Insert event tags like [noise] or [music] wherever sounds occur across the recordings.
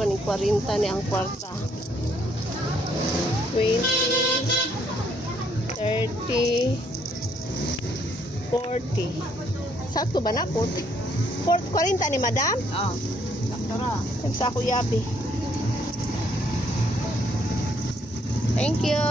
pa ni 40 ni ang kwarta. 20, 30, 40. Sakto ba na? 40. 40 40 ni madam? Oh, doktora. Nagsa ko yabi. Thank you.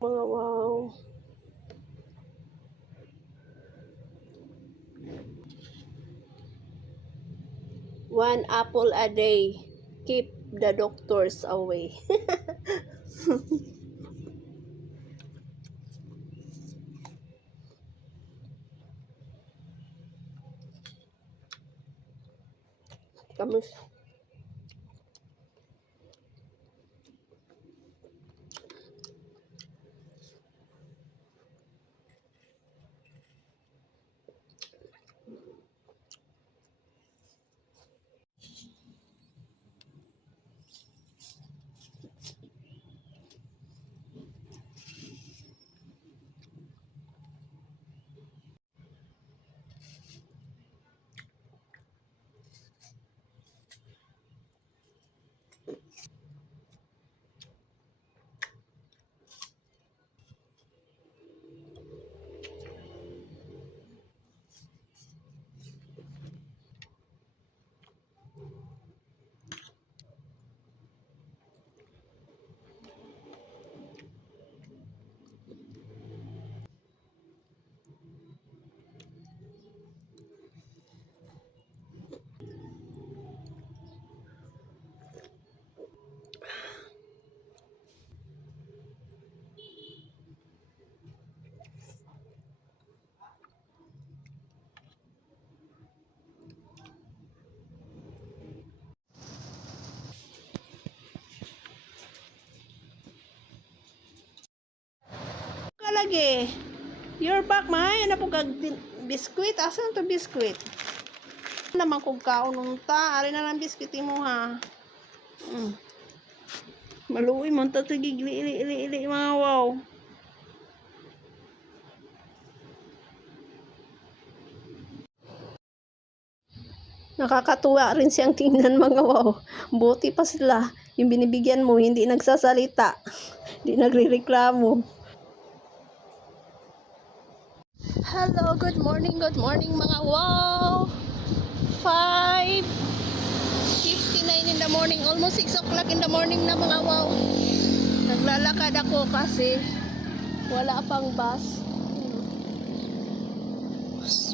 Mga wow. One apple a day. Keep the doctors away. [laughs] Kamus. Kalagi. Your back, may. Ano po biskuit? Asan to biskuit? Naman kong kaon nung ta. Ari na lang biskuit mo ha. Mm. Maluwi mo. Tatagig. Ili, ili, ili, ili. Mga wow. Nakakatuwa rin siyang tingnan mga wow. Buti pa sila. Yung binibigyan mo, hindi nagsasalita. Hindi nagrereklamo. Hello, good morning, good morning mga wow. 5 59 in the morning, almost 6 o'clock in the morning na mga wow. Naglalakad ako kasi wala pang bus.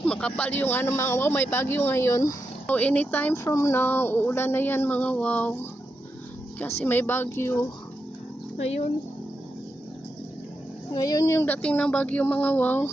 Makapal yung ano mga wow, may bagyo ngayon. So, anytime from now, uulan na yan mga wow. Kasi may bagyo. Ngayon, ngayon yung dating ng bagyo mga wow.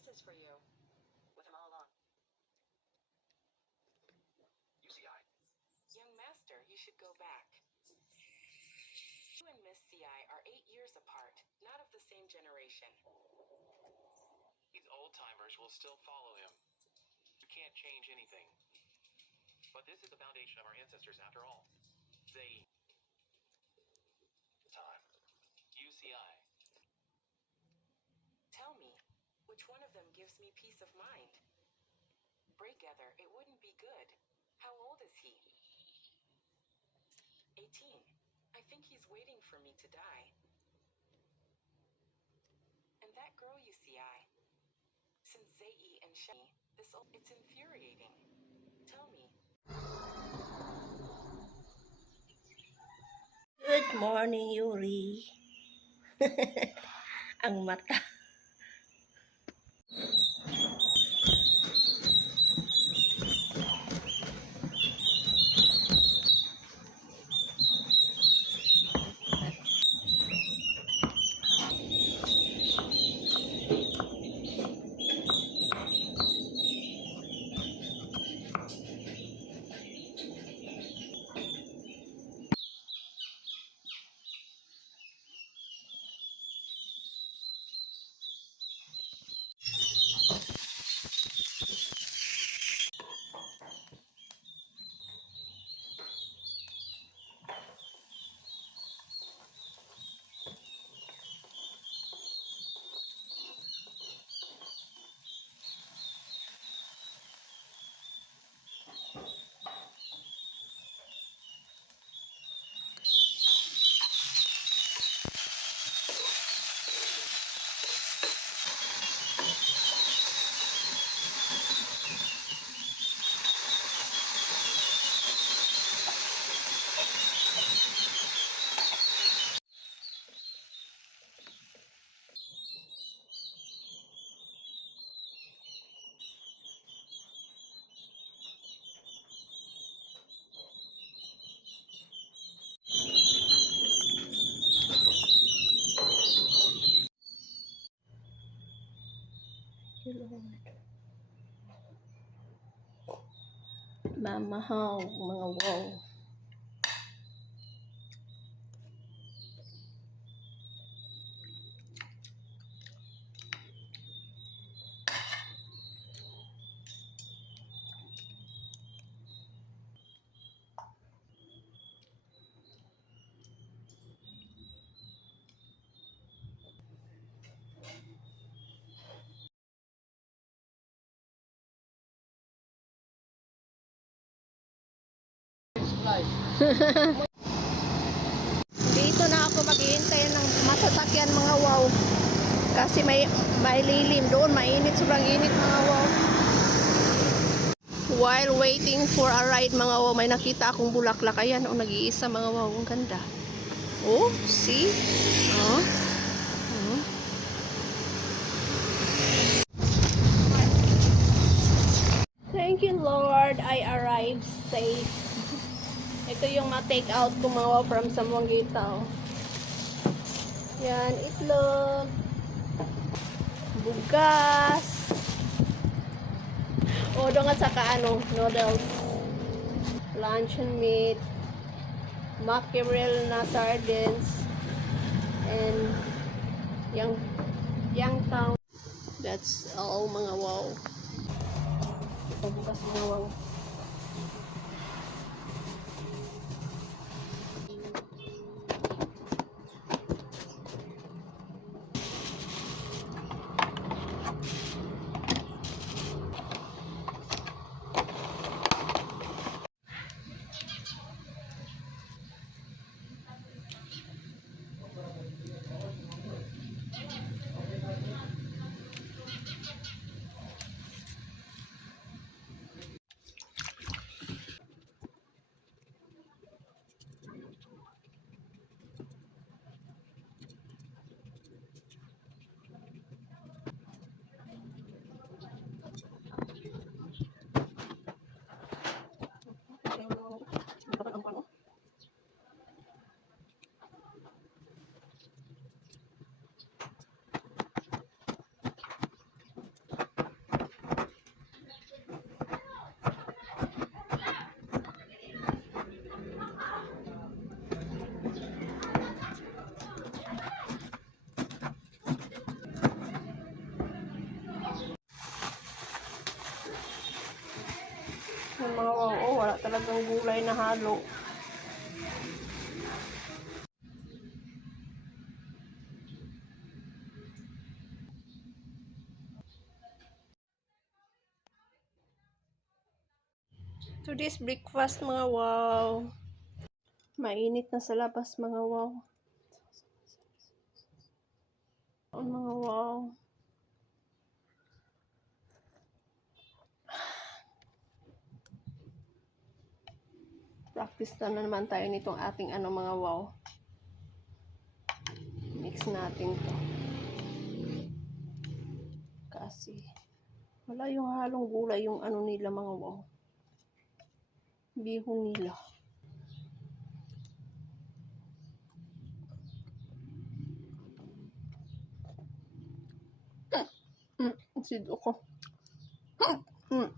This is for you. With him all along. UCI. Young master, you should go back. You and Miss CI are eight years apart, not of the same generation. These old timers will still follow him. You can't change anything. But this is the foundation of our ancestors after all. They. Time. UCI. Tell me, which one of them gives me peace of mind? Breakgether, it wouldn't be good. How old is he? 18. I think he's waiting for me to die. And that girl you see, I. Since Zei and Shani, this o- it's infuriating. Tell me, Good morning, Yuri. [laughs] Ang mata. Mamahaw, mga wow. Dito na ako maghihintay ng masasakyan mga wow. Kasi may may lilim doon, mainit, sobrang init mga wow. While waiting for a ride mga wow, may nakita akong bulaklak. Ayan, oh, nag-iisa mga wow, ang ganda. Oh, see? Oh. Oh. Thank you, Lord. I arrived safe. Ito yung ma-take out ko mga from Sambuangita. Oh. Yan, itlog. Bugas. O, doon at saka ano, noodles. Luncheon meat. Mackerel na sardines. And yang yang town. That's all mga wow. Ito bukas mga wow. Talagang gulay na halo. Today's breakfast mga wow. Mainit na sa labas mga wow. Oh, mga wow. Practice na naman tayo nitong ating ano mga wow. Mix natin to. Kasi wala yung halong gulay yung ano nila mga wow. Bihong nila. [laughs] Mm, sido ko. Mm.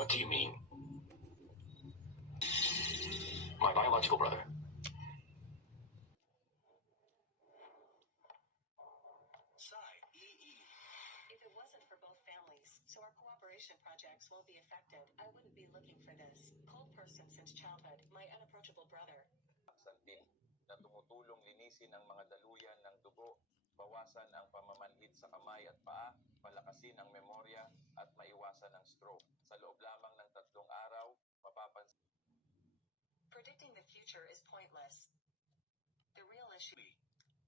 What do you mean? My biological brother. If it wasn't for both families, so our cooperation projects won't be affected, I wouldn't be looking for this. Cold person since childhood, my unapproachable brother. santin na tumutulong linisin ang mga daluyan ng dugo, bawasan ang pamamanhid sa kamay at paa, palakasin ang memorya at maiwasan Predicting is pointless. The real issue.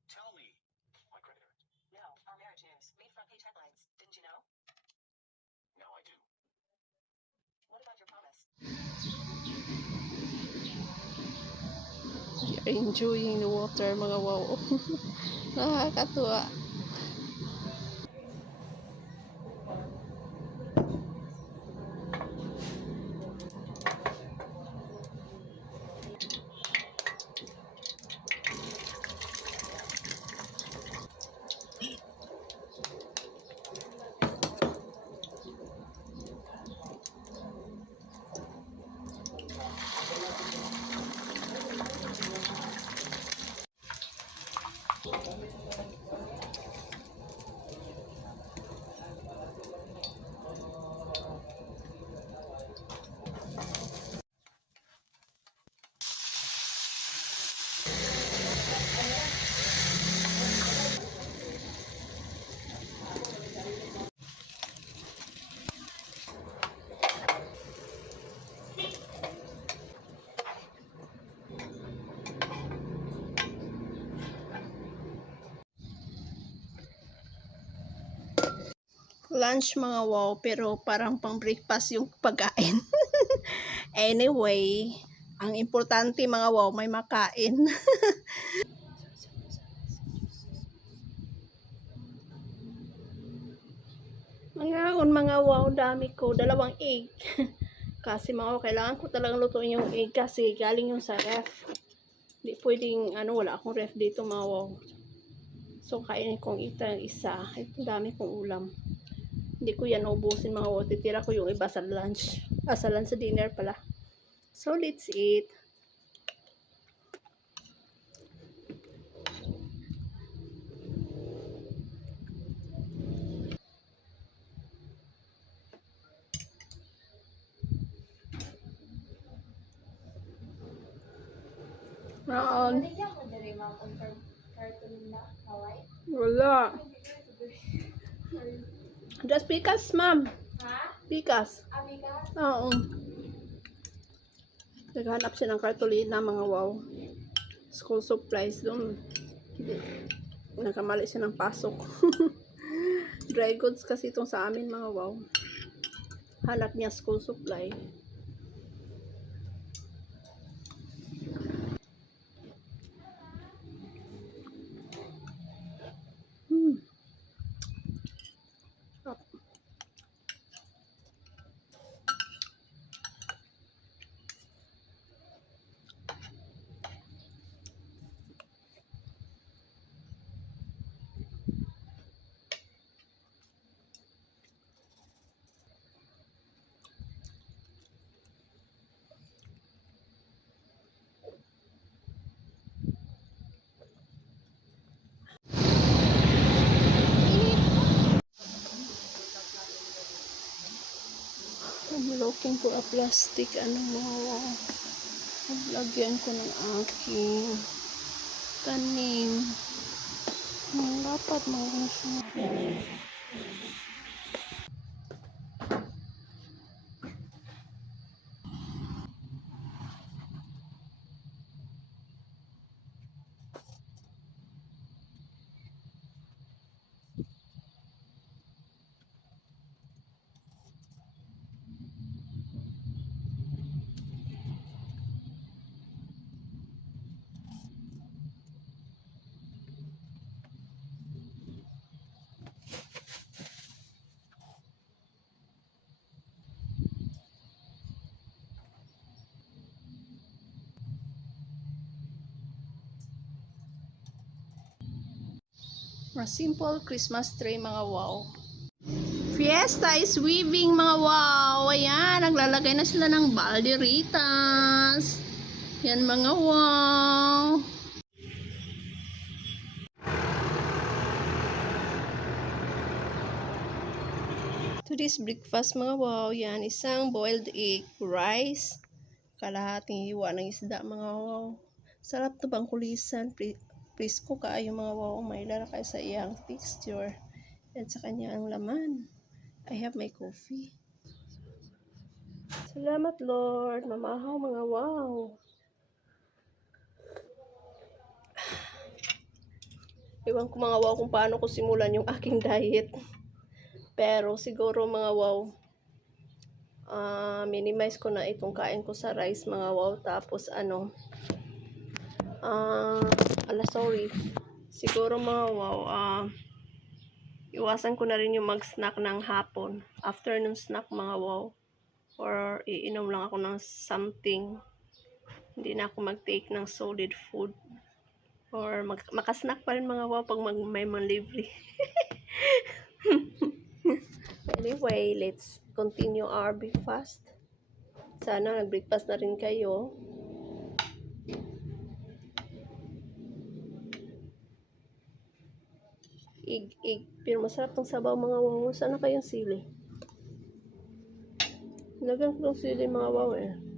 Tell me. My creditor. No, our marriage news made front page headlines. Didn't you know? Now I do. What about your promise? You're enjoying the water mga wow. [laughs] Nakakatuwa. Lunch mga wow, pero parang pang breakfast yung pagkain. [laughs] anyway, ang importante mga wow, may makain. [laughs] Ngayon mga wow, dami ko. Dalawang egg. [laughs] kasi mga wow, kailangan ko talagang lutuin yung egg kasi galing yung sa ref. Hindi pwedeng, ano, wala akong ref dito mga wow. So, kainin kong yung isa. Ito, dami kong ulam. Hindi ko yan ubusin mga wow. Titira ko yung iba sa lunch. Ah, sa lunch sa dinner pala. So, let's eat. Noon. Wala. [laughs] Just pikas, ma'am. Ha? Pikas. Amiga? Oo. Naghanap siya ng kartolina, mga wow. School supplies doon. Nakamali siya ng pasok. [laughs] Dry goods kasi itong sa amin, mga wow. Hanap niya school supply. Looking for a plastic ano mo. Lagyan ko ng aking tanim. Dapat mga siya. A simple Christmas tree mga wow. Fiesta is weaving mga wow. Ayan, naglalagay na sila ng balderitas. Yan mga wow. Today's breakfast mga wow. Yan, isang boiled egg, rice, kalahating hiwa ng isda mga wow. Sarap to bang kulisan. Pre- Presko kaayo mga wow. May lara kayo sa iyang texture. At sa kanya ang laman. I have my coffee. Salamat Lord. Mamahaw mga wow. Iwan ko mga wow kung paano ko simulan yung aking diet. Pero siguro mga wow, ah minimize ko na itong kain ko sa rice mga wow. Tapos ano, ah, ala sorry. Siguro mga wow, ah, iwasan ko na rin yung mag-snack ng hapon. Afternoon snack mga wow. Or iinom lang ako ng something. Hindi na ako mag-take ng solid food. Or mag makasnack pa rin mga wow pag mag may manlibre. [laughs] anyway, let's continue our breakfast. Sana nag-breakfast na rin kayo. Ig ig pero masarap tong sabaw mga wawo sana kayong sili? Lagyan ko ng sili mga wawo eh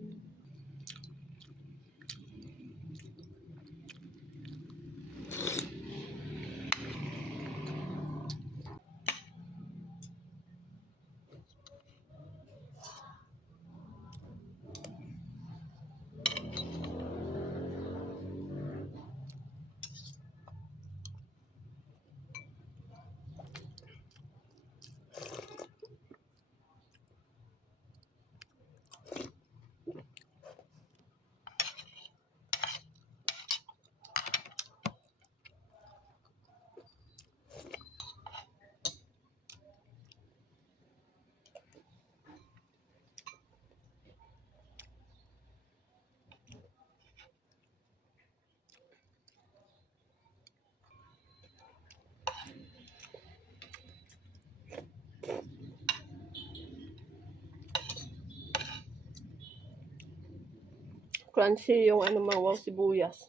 crunchy yung ano mga wow sibuyas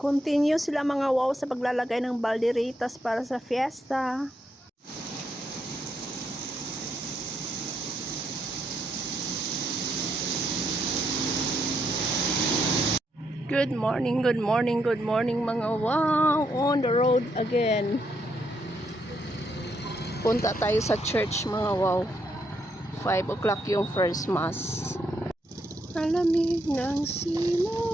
Continue sila mga wow sa paglalagay ng balderitas para sa fiesta. Good morning, good morning, good morning mga wow on the road again. Punta tayo sa church mga wow. 5 o'clock yung first mass. Alamig ng simoy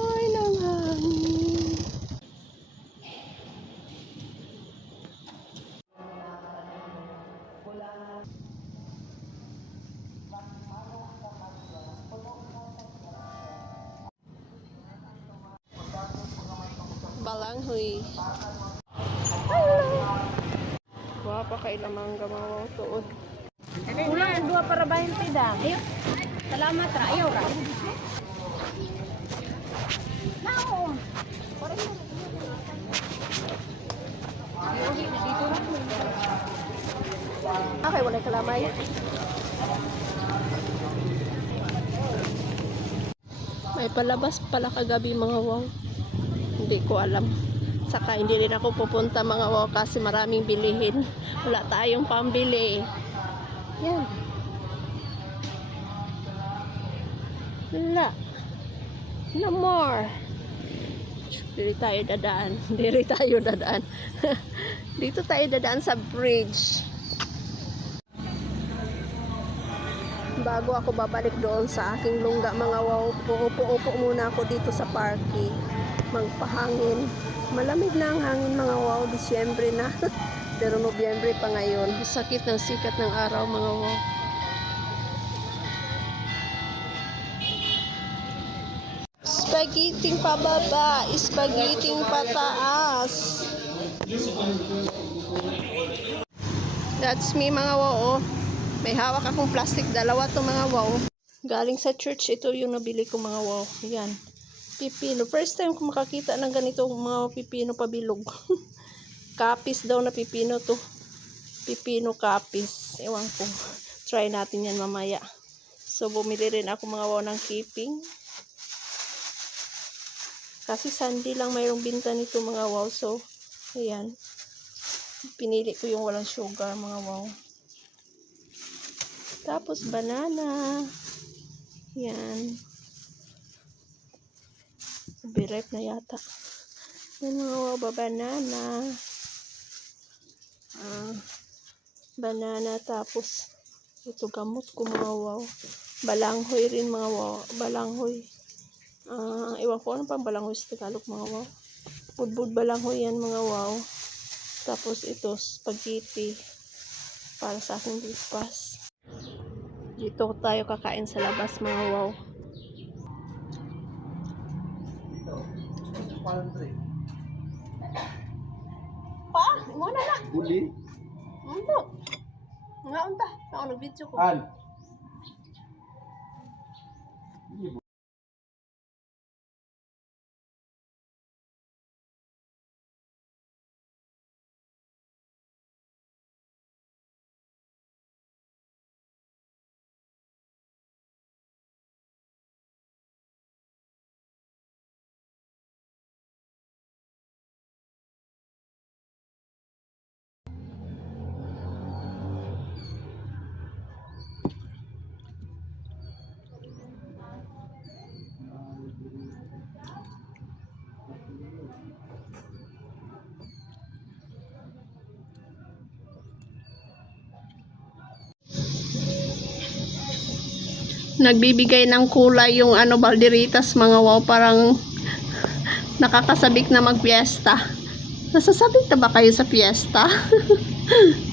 Hello! Wapa kay lamang gamawa tuod. Ulang dua para 20 da. Ayo. Salamat ra. Ayo ra. Okay, wala kalamay. May palabas pala kagabi mga wow. Hindi ko alam. Saka hindi rin ako pupunta mga wow kasi maraming bilihin. Wala tayong pambili. Yan. Wala. No more. Dito tayo dadaan. [laughs] Dito tayo dadaan. [laughs] Dito tayo dadaan sa bridge. Bago ako babalik doon sa aking lungga mga wow, uupo-upo muna ako dito sa parking. Magpahangin. Malamig na ang hangin mga wow, Disyembre na. [laughs] Pero Nobyembre pa ngayon. Sakit ng sikat ng araw mga wow. Spaghetti pababa, spaghetti pataas. That's me mga wow. oh. May hawak akong plastic, dalawa to mga wow. Galing sa church, ito yung nabili ko mga wow. Yan. Pipino. First time ko makakita ng ganito mga pipino pabilog. [laughs] kapis daw na pipino to. Pipino kapis. Ewan ko. Try natin yan mamaya. So, bumili rin ako mga wow ng keeping. Kasi Sunday lang mayroong binta nito mga wow. So, ayan. Pinili ko yung walang sugar mga wow. Tapos banana. Yan. Birep na yata. Yan mga wow ba banana. Ah, banana tapos ito gamot ko mga wow. Balanghoy rin mga wow. Balanghoy. Ah, iwan ko ano pang balanghoy sa Tagalog mga wow. Budbud balanghoy yan mga wow. Tapos ito spaghetti para sa aking breakfast. Dito tayo kakain sa labas mga wow. Pa, mo na na. Huli? Ano? Nga unta. Ako nag-video ko. Al. Nagbibigay ng kulay yung ano balderitas mga wow parang nakakasabik na magpiesta. Nasasabik na ba kayo sa fiesta? [laughs]